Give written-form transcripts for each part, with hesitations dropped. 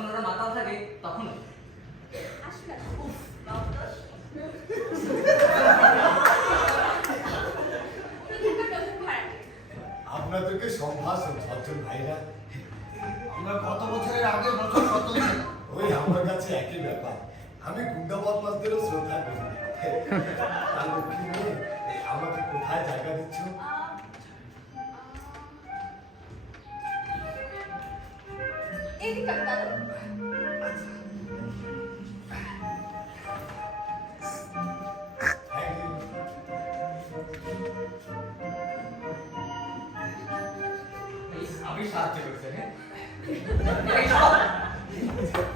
যখন ওরা মাতাল থাকে তখন আসলে আপনাদেরকে সম্ভাষণ সজ্জন ভাইরা। আমরা কত বছরের আগে বছর কত ওই আমার কাছে একই ব্যাপার। আমি গুন্ডা বদমাসদেরও শ্রদ্ধা করি। তার লক্ষ্মী মেয়ে, আমাকে কোথায় জায়গা দিচ্ছ? এদিকে দাদা Thank you. আমি সাহায্য করছি হ্যাঁ Thank you.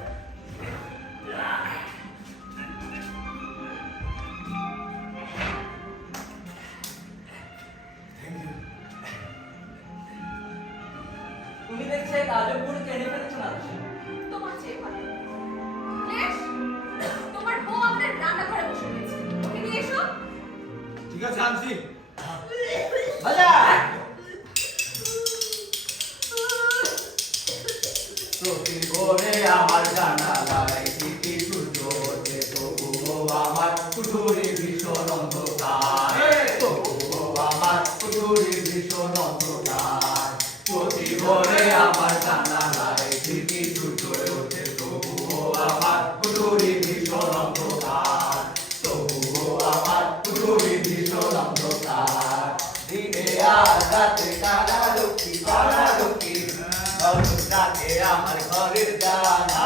তুমি দেখছে রাজপুর টেনে ফেলেছো না তোমার চেয়ে ভালো বেশ তোমার বউ আমাদের রান্নাঘরে বসে রয়েছে ওকে নিয়ে এসো ঠিক আছে আনছি বাজা প্রতি ভোরে আমার জানালায় স্মৃতি সূর্য ওঠে, তবুও আমার কুঠুরি ভীষণ অন্ধকার, তবুও আমার কুঠুরি ভীষণ অন্ধকার। প্রতি ভোরে আমার জানালায় স্মৃতি সূর্য ওঠে, তবুও আমার কুঠুরি ভীষণ অন্ধকার, তবুও আমার কুঠুরি ভীষণ অন্ধকার। দিনে আর রাতে কারা লক্ষ্মী কারা লক্ষ্মী, রাতে আমার ঘরের জানা